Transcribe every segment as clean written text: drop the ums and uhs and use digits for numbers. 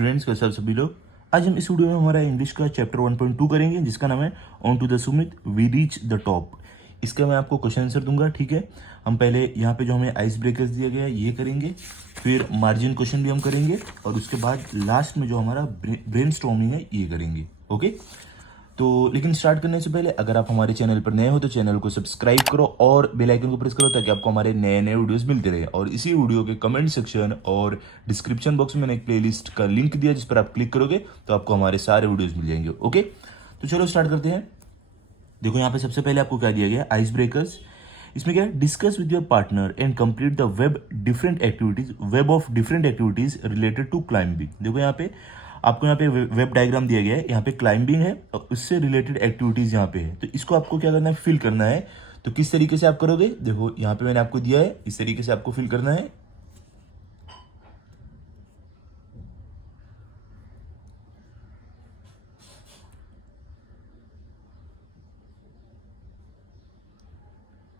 Students, कैसे आप सभी लोग। आज हम इस वीडियो में हमारा इंग्लिश का चैप्टर 1.2 करेंगे, जिसका नाम है on to the summit we reach the top. इसका मैं आपको क्वेश्चन आंसर दूंगा, ठीक है। हम पहले यहाँ पे जो हमें आइस ब्रेकर्स दिया गया है ये करेंगे, फिर मार्जिन क्वेश्चन भी हम करेंगे, और उसके बाद लास्ट में जो हमारा ब्रेन स्टॉर्मिंग है ये करेंगे, ओके। तो लेकिन स्टार्ट करने से पहले अगर आप हमारे चैनल पर नए हो तो चैनल को सब्सक्राइब करो और बेल आइकन को प्रेस करो, ताकि आपको हमारे नए नए वीडियोस मिलते रहे। और इसी वीडियो के कमेंट सेक्शन और डिस्क्रिप्शन बॉक्स में मैंने एक प्लेलिस्ट का लिंक दिया, जिस पर आप क्लिक करोगे तो आपको हमारे सारे वीडियोस मिल जाएंगे, ओके। तो चलो स्टार्ट करते हैं। देखो यहाँ पे सबसे पहले आपको क्या दिया गया, आइस ब्रेकर्स। इसमें क्या है, discuss with your partner and complete the web of different activities related to climbing. देखो यहाँ पे आपको यहाँ पे वेब डायग्राम दिया गया है, यहाँ पे क्लाइंबिंग है और उससे रिलेटेड एक्टिविटीज यहाँ पे है। तो इसको आपको क्या करना है, फिल करना है। तो किस तरीके से आप करोगे, देखो यहाँ पे मैंने आपको दिया है, इस तरीके से आपको फिल करना है।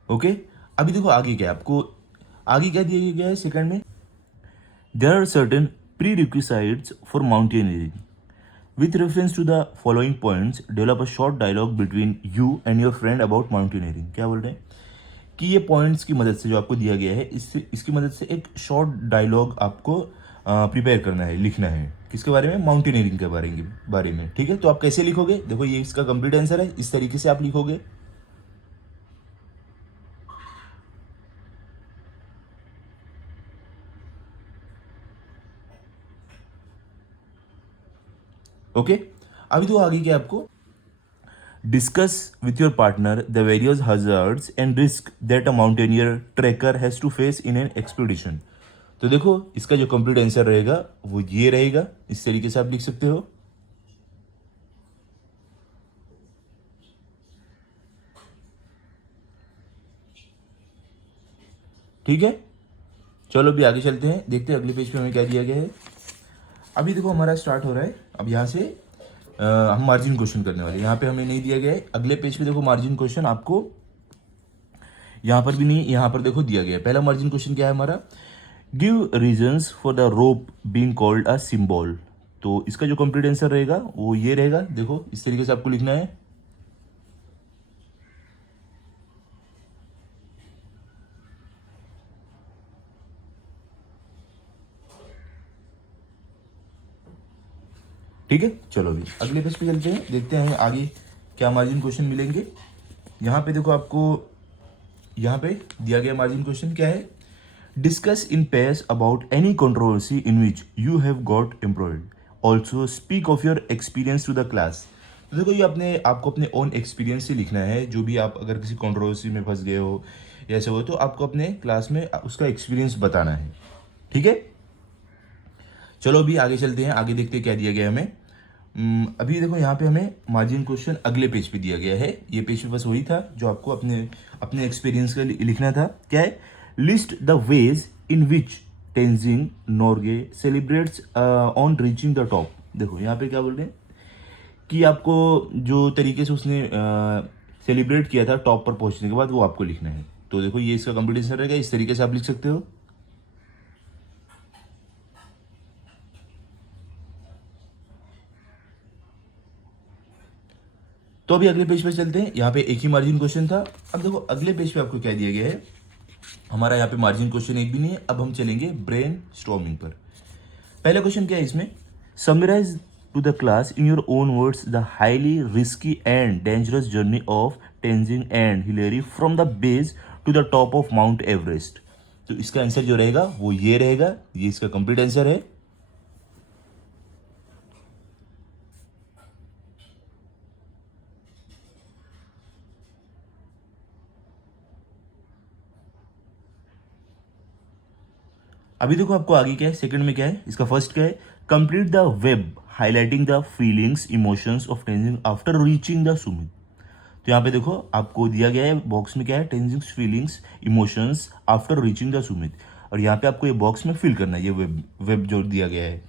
ओके, अभी देखो आगे क्या है, आपको आगे क्या दिया गया है सेकंड में, there are certain prerequisites for mountaineering. With reference to the following points, develop a short dialogue between you and your friend about mountaineering। क्या बोल रहे हैं कि ये पॉइंट्स की मदद से जो आपको दिया गया है, इसकी मदद से एक शॉर्ट डायलॉग आपको प्रिपेयर करना है, लिखना है। किसके बारे में, माउंटेनियरिंग के बारे में, ठीक है। तो आप कैसे लिखोगे, देखो ये इसका कंप्लीट आंसर है, इस तरीके से आप लिखोगे। ओके, अभी तो आगे क्या है, आपको discuss with your partner the various hazards and risk that a mountaineer trekker has to face in an expedition. तो देखो इसका जो कंप्लीट आंसर रहेगा वो ये रहेगा, इस तरीके से आप लिख सकते हो। ठीक है, चलो अभी आगे चलते हैं, देखते हैं अगले पेज पे हमें क्या दिया गया है। अभी देखो हमारा स्टार्ट हो रहा है, अब यहाँ से हम मार्जिन क्वेश्चन करने वाले हैं। यहाँ पे हमें नहीं दिया गया है, अगले पेज पे देखो मार्जिन क्वेश्चन आपको यहाँ पर भी नहीं, यहाँ पर देखो दिया गया है। पहला मार्जिन क्वेश्चन क्या है हमारा, give reasons for the rope being called a symbol. तो इसका जो कंप्लीट आंसर रहेगा वो ये रहेगा, देखो इस तरीके से आपको लिखना है। ठीक है, चलो अभी अगले पेज पे चलते हैं, देखते हैं आगे क्या मार्जिन क्वेश्चन मिलेंगे। यहाँ पे देखो आपको यहाँ पे दिया गया मार्जिन क्वेश्चन क्या है, discuss in pairs about any controversy in which you have got employed, also speak of your experience to the class. तो देखो ये आपको अपने ओन एक्सपीरियंस से लिखना है, जो भी आप अगर किसी कंट्रोवर्सी में फंस गए हो या ऐसा हो तो आपको अपने क्लास में उसका एक्सपीरियंस बताना है, ठीक है। चलो अभी आगे चलते हैं, आगे देखते हैं क्या दिया गया है हमें। अभी देखो यहाँ पे हमें मार्जिन क्वेश्चन अगले पेज पे दिया गया है, ये पेज पे बस वही था जो आपको अपने अपने एक्सपीरियंस का लिखना था। क्या है, list the ways in which Tenzing Norgay celebrates on reaching the top. देखो यहाँ पे क्या बोल रहे हैं कि आपको जो तरीके से उसने सेलिब्रेट किया था टॉप पर पहुंचने के बाद, वो आपको लिखना है। तो देखो ये इसका कंपटीशन रहेगा, इस तरीके से आप लिख सकते हो। तो अभी अगले पेज पे चलते हैं, यहाँ पे एक ही मार्जिन क्वेश्चन था। अब देखो अगले पेज पे आपको क्या दिया गया है, हमारा यहाँ पे मार्जिन क्वेश्चन एक भी नहीं है। अब हम चलेंगे ब्रेन स्टॉर्मिंग पर। पहला क्वेश्चन क्या है इसमें, summarise to the class in your own words the highly risky and dangerous journey of Tenzing and Hillary from the base to the top of Mount Everest. तो इसका आंसर जो रहेगा वो ये रहेगा, ये इसका कंप्लीट आंसर है। अभी देखो आपको आगे क्या है, सेकंड में क्या है, इसका फर्स्ट क्या है, complete the web highlighting the feelings emotions of Tenzing after reaching the summit. तो यहाँ पे देखो आपको दिया गया है बॉक्स में क्या है, Tenzing feelings emotions after reaching the Sumit, और यहाँ पे आपको ये बॉक्स में फिल करना है, ये वेब जो दिया गया है।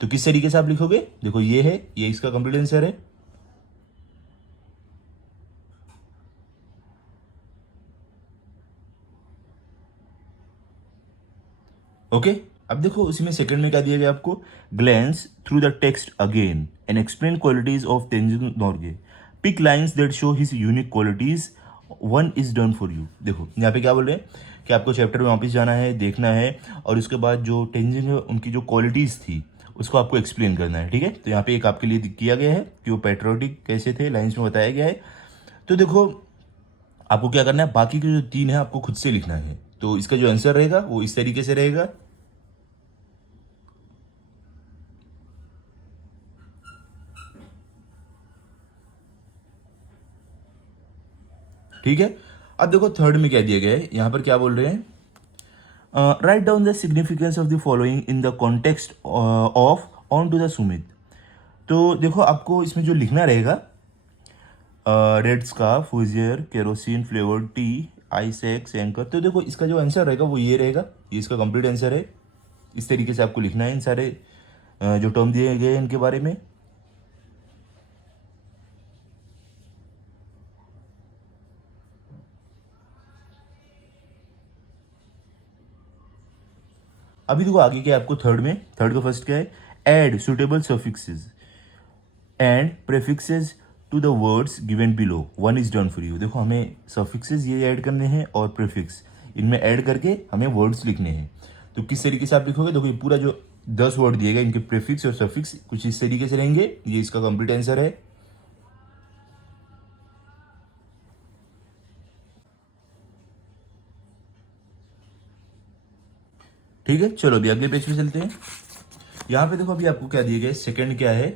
तो किस तरीके से आप लिखोगे, देखो ये है, ये इसका कंप्लीट आंसर है। ओके, अब देखो उसी में सेकंड में क्या दिया गया आपको, glance through the text again and explain qualities of Tenzing Norgay, pick lines that show his unique qualities, one is done for you. देखो यहाँ पे क्या बोल रहे हैं कि आपको चैप्टर में वापस जाना है, देखना है, और उसके बाद जो तेंजिंग उनकी जो क्वालिटीज़ थी उसको आपको एक्सप्लेन करना है, ठीक है। तो यहाँ पे एक आपके लिए किया गया है कि वो पेट्रियोटिक कैसे थे, लाइन्स में बताया गया है। तो देखो आपको क्या करना है, बाकी के जो 3 है आपको खुद से लिखना है। तो इसका जो आंसर रहेगा वो इस तरीके से रहेगा, ठीक है। अब देखो थर्ड में क्या दिया गया है, यहां पर क्या बोल रहे हैं, write down the significance of the following in the context of on to the summit. तो देखो आपको इसमें जो लिखना रहेगा, रेड स्कार्फ, हुजियर, kerosene flavoured tea, ice axe, anchor. तो देखो इसका जो आंसर रहेगा वो ये रहेगा, ये इसका कंप्लीट आंसर है। इस तरीके से आपको लिखना है इन सारे जो टर्म दिए गए हैं इनके बारे में। अभी देखो आगे क्या है आपको, थर्ड में, थर्ड का फर्स्ट क्या है, add suitable suffixes and prefixes to the words given below, one is done for you. देखो हमें सफिक्सेस ये ऐड करने हैं और प्रेफिक्स इनमें ऐड करके हमें वर्ड्स लिखने हैं। तो किस तरीके से आप लिखोगे, देखो ये पूरा जो 10 वर्ड दिए गए इनके प्रेफिक्स और सफिक्स कुछ इस तरीके से रहेंगे, ये इसका कंप्लीट आंसर है। ठीक है, चलो अभी अगले पेज पे चलते हैं। यहाँ पे देखो अभी आपको क्या दिया गया है, सेकंड क्या है,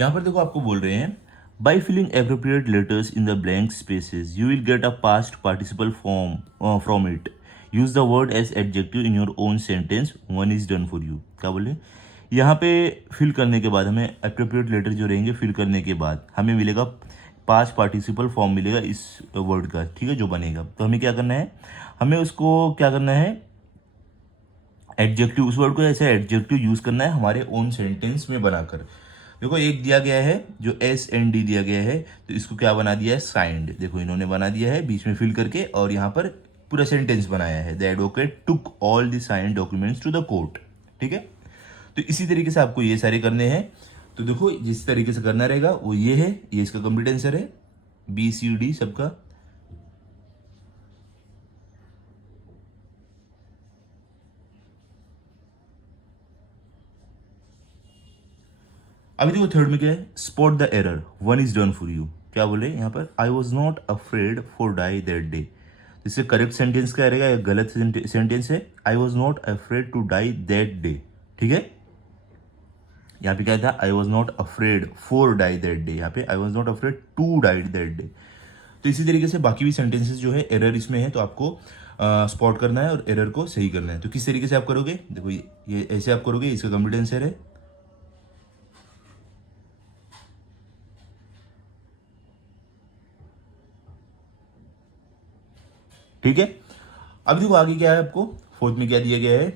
यहाँ पर देखो आपको बोल रहे हैं, by filling appropriate letters in the blank spaces you will get a past participle form from it, use the word as adjective in your own sentence, one is done for you. क्या बोले, यहाँ पे fill करने के बाद हमें appropriate letter जो रहेंगे फिल करने के बाद हमें मिलेगा पास्ट पार्टिसिपल फॉर्म मिलेगा इस वर्ड का, ठीक है, जो बनेगा। तो हमें क्या करना है, हमें उसको क्या करना है, एडजेक्टिव, उस वर्ड को ऐसे एडजेक्टिव यूज करना है हमारे ओन सेंटेंस में बनाकर। देखो एक दिया गया है जो SND दिया गया है, तो इसको क्या बना दिया है, साइंड। देखो इन्होंने बना दिया है बीच में फिल करके, और यहाँ पर पूरा सेंटेंस बनाया है, the advocate took all the signed documents to the court, ठीक है। तो इसी तरीके से आपको ये सारे करने हैं। तो देखो जिस तरीके से करना रहेगा वो ये है, ये इसका कंप्लीट आंसर है, BCD सबका। अभी देखो थर्ड में क्या है, spot the error, one is done for you. क्या बोले यहाँ पर, I was not afraid for die that day. इससे करेक्ट सेंटेंस क्या रहेगा, गलत सेंटेंस है, I was not afraid to die that day, ठीक है। यहाँ पे क्या था, I was not afraid for die that day, यहाँ पे I was not afraid to die that day. तो इसी तरीके से बाकी भी सेंटेंसेस जो है एरर इसमें है, तो आपको स्पॉट करना है और एरर को सही करना है। तो किस तरीके से आप करोगे, देखो ये ऐसे आप करोगे, इसका कंप्लीट आंसर है। ठीक है, अब देखो आगे क्या है, आपको फोर्थ में क्या दिया गया है,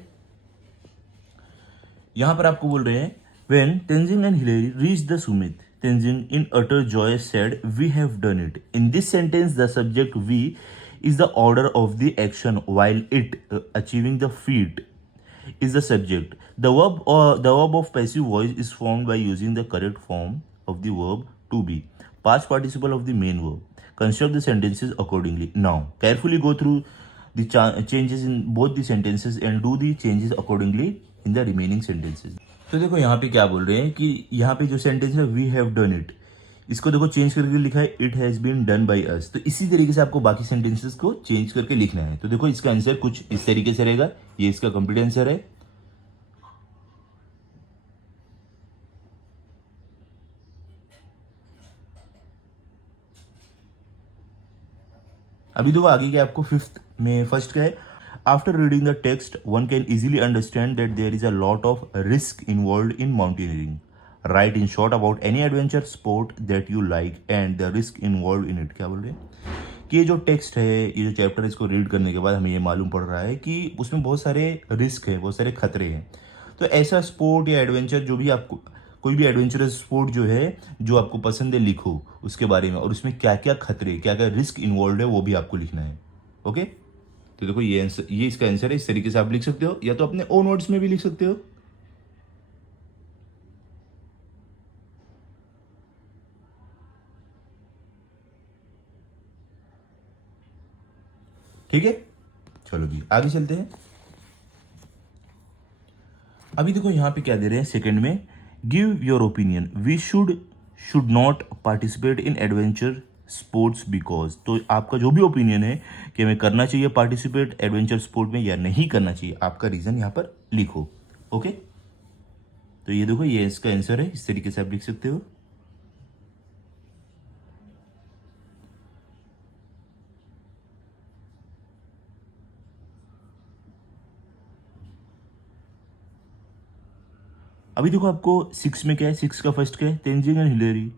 यहां पर आपको बोल रहे हैं, when Tenzing and Hillary reach the summit, Tenzing in utter joy said we have done it. In this sentence the subject we is the order of the action while it achieving the feat is the subject. The verb of passive voice is formed by using the correct form of the verb to be, past participle of the main verb. Construct the sentences accordingly. Now, carefully go through the changes in both the sentences and do the changes accordingly in the remaining sentences. तो देखो यहाँ पे क्या बोल रहे हैं कि यहाँ पे जो सेंटेंस है वी हैव डन इट, इसको देखो चेंज करके लिखा है it has been done by us. तो इसी तरीके से आपको बाकी सेंटेंसेस को चेंज करके लिखना है। तो देखो इसका आंसर कुछ इस तरीके से रहेगा, ये इसका कंप्लीट आंसर है। अभी देखो आगे क्या आपको फिफ्थ में फर्स्ट का है, after reading the text one can easily understand that there is a lot of risk involve in mountaineering, write in short about any adventure sport that you like and the risk involve in it. क्या बोल रहे हैं कि ये जो text है, ये जो चैप्टर है, इसको रीड करने के बाद हमें ये मालूम पड़ रहा है कि उसमें बहुत सारे रिस्क है, बहुत सारे खतरे हैं। तो ऐसा स्पोर्ट या एडवेंचर जो भी आपको, कोई भी एडवेंचरस स्पोर्ट जो है जो आपको पसंद है, लिखो उसके बारे में, और उसमें क्या क्या खतरे, क्या क्या रिस्क इन्वॉल्व है वो भी आपको लिखना है। ओके, तो देखो ये आंसर, ये इसका आंसर है। इस तरीके से आप लिख सकते हो, या तो अपने ओन वर्ड्स में भी लिख सकते हो। ठीक है, चलो भी आगे चलते हैं। अभी देखो यहाँ पे क्या दे रहे हैं सेकंड में, give your opinion, we should not participate in adventure sports because. तो आपका जो भी ओपिनियन है कि हमें करना चाहिए पार्टिसिपेट एडवेंचर स्पोर्ट में या नहीं करना चाहिए, आपका रीजन यहाँ पर लिखो। ओके, तो ये देखो ये इसका आंसर है, इस तरीके से आप लिख सकते हो। अभी देखो आपको सिक्स में क्या है, सिक्स का फर्स्ट क्या है, Tenzing and Hillary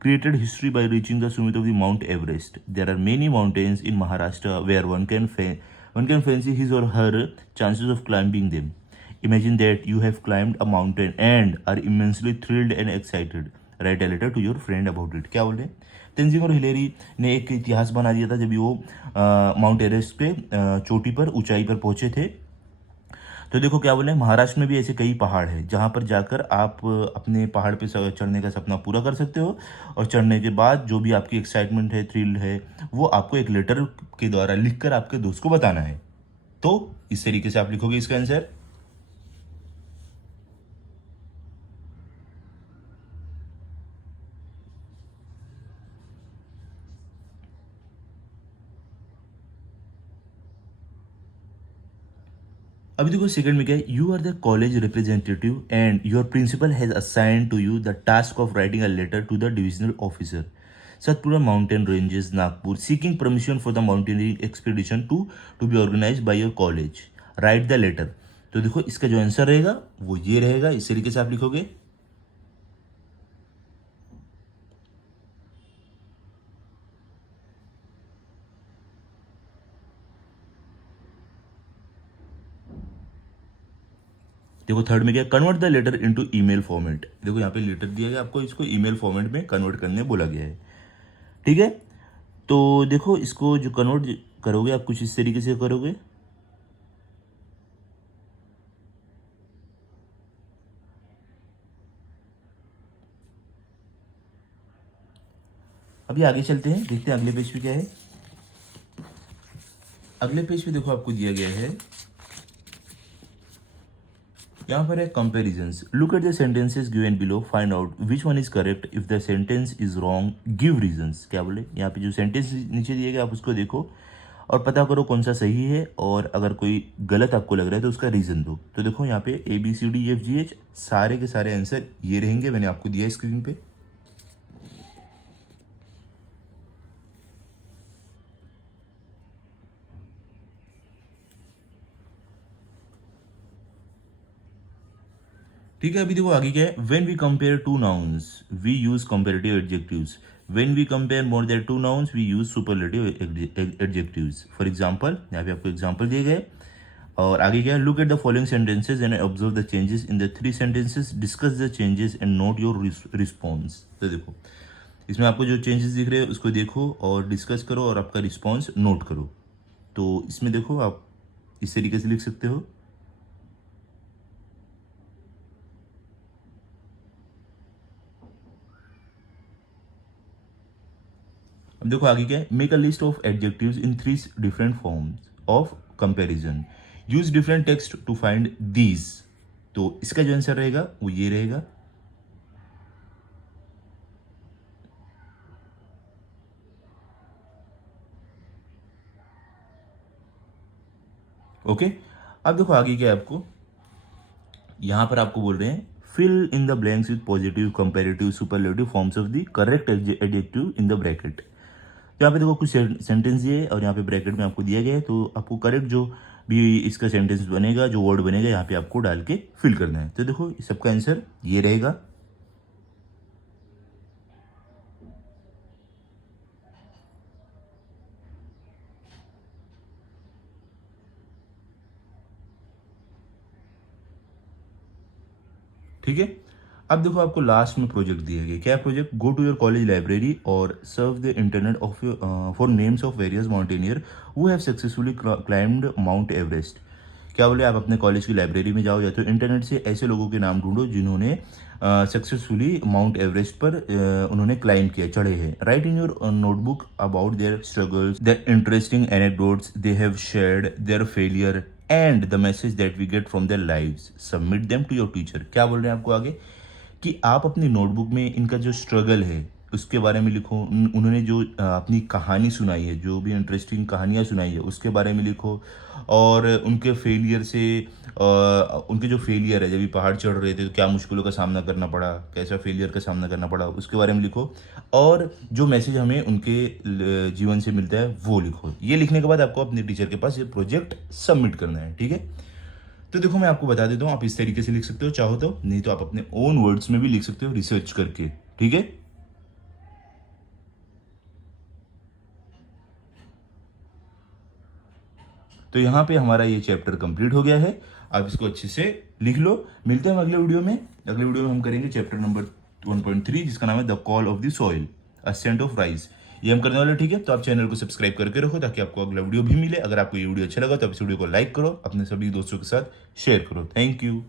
created history by reaching the summit of the Mount Everest. There are many mountains in Maharashtra where one can fancy his or her chances of climbing them. Imagine that you have climbed a mountain and are immensely thrilled and excited. Write a letter to your friend about it. क्या बोल रहे हैं, तेंजिंग और Hillary ने एक इतिहास बना दिया था जब वो माउंट एवरेस्ट पे चोटी पर ऊंचाई पर पहुंचे थे। तो देखो क्या बोले, महाराष्ट्र में भी ऐसे कई पहाड़ हैं जहाँ पर जाकर आप अपने पहाड़ पे चढ़ने का सपना पूरा कर सकते हो, और चढ़ने के बाद जो भी आपकी एक्साइटमेंट है, थ्रिल है, वो आपको एक लेटर के द्वारा लिखकर आपके दोस्त को बताना है। तो इस तरीके से आप लिखोगे इसका आंसर। अभी देखो सेकंड में क्या है, you are the college representative and your principal has assign to you the task of writing a letter to the divisional officer Satpura mountain ranges Nagpur seeking permission for the mountaineering expedition to be organise by your college. Write the letter. तो देखो इसका जो answer रहेगा वो ये रहेगा, इस तरीके से आप लिखोगे। देखो थर्ड में क्या, convert the letter into email format. देखो यहाँ पे लेटर दिया गया आपको, इसको ईमेल फॉर्मेट में कन्वर्ट करने बोला गया है। ठीक है, तो देखो इसको जो कन्वर्ट करोगे आप कुछ इस तरीके से करोगे। अभी आगे चलते हैं, देखते हैं अगले पेज पे क्या है। अगले पेज पे देखो आपको दिया गया है, यहाँ पर है comparisons. Look at the sentences given below, find out which one is correct, if the sentence is wrong give reasons. क्या बोले, यहाँ पे जो सेंटेंस नीचे दिए गए आप उसको देखो और पता करो कौन सा सही है, और अगर कोई गलत आपको लग रहा है तो उसका रीजन दो। तो देखो यहाँ पे ABCDEFGH सारे के सारे आंसर ये रहेंगे, मैंने आपको दिया स्क्रीन पे। ठीक है, अभी देखो आगे क्या है, when we compare two nouns we use comparative adjectives, when we compare more than two nouns we use superlative adjectives. For example, यहाँ पे आपको एग्जांपल दिए गए, और आगे क्या है, look at the following sentences and observe the changes in the three sentences, discuss the changes and not your response. तो देखो इसमें आपको जो चेंजेस दिख रहे हैं उसको देखो और डिस्कस करो और आपका रिस्पॉन्स नोट करो। तो इसमें देखो आप इस तरीके से लिख सकते हो। अब देखो आगे क्या है, make a list of adjectives in three different forms of comparison, use different text to find these. तो इसका जो आंसर रहेगा वो ये रहेगा। ओके, अब देखो आगे क्या है, आपको यहां पर आपको बोल रहे हैं fill in the blanks with positive comparative superlative forms of the correct adjective in the bracket. यहाँ पे देखो कुछ सेंटेंस दिए और यहाँ पे ब्रैकेट में आपको दिया गया है, तो आपको करेक्ट जो भी इसका सेंटेंस बनेगा, जो वर्ड बनेगा, यहाँ पे आपको डाल के फिल करना है। तो देखो सबका आंसर ये रहेगा। ठीक है, अब देखो आपको लास्ट में प्रोजेक्ट दिया गया, क्या project? Go to your college library और surf the internet of for names of various mountaineer who have successfully climbed Mount Everest. क्या बोले? आप अपने कॉलेज की लाइब्रेरी में जाओ या तो इंटरनेट से ऐसे लोगों के नाम ढूंढो जिन्होंने सक्सेसफुली माउंट एवरेस्ट पर उन्होंने क्लाइम किया, चढ़े हैं। Write in your notebook about their struggles, their interesting anecdotes they have shared, their failure and the message that we get from their lives, submit them to your teacher. क्या बोल रहे हैं आपको आगे कि आप अपनी नोटबुक में इनका जो स्ट्रगल है उसके बारे में लिखो, उन्होंने जो अपनी कहानी सुनाई है, जो भी इंटरेस्टिंग कहानियाँ सुनाई है उसके बारे में लिखो, और उनके फेलियर से उनके जो फेलियर है, जब भी पहाड़ चढ़ रहे थे तो क्या मुश्किलों का सामना करना पड़ा, कैसा फेलियर का सामना करना पड़ा, उसके बारे में लिखो, और जो मैसेज हमें उनके जीवन से मिलता है वो लिखो। ये लिखने के बाद आपको अपने टीचर के पास ये प्रोजेक्ट सबमिट करना है, ठीक है। तो देखो मैं आपको बता देता हूँ, आप इस तरीके से लिख सकते हो चाहो तो, नहीं तो आप अपने ओन वर्ड्स में भी लिख सकते हो रिसर्च करके, ठीक है। तो यहाँ पे हमारा ये चैप्टर कंप्लीट हो गया है, आप इसको अच्छे से लिख लो। मिलते हैं अगले वीडियो में। अगले वीडियो में हम करेंगे चैप्टर नंबर 1.3 जिसका नाम है the call of the soil, ascent of rise. ये हम करने वाले, ठीक है। तो आप चैनल को सब्सक्राइब करके रखो ताकि आपको अगला वीडियो भी मिले। अगर आपको ये वीडियो अच्छा लगा तो आप इस वीडियो को लाइक करो, अपने सभी दोस्तों के साथ शेयर करो। Thank you.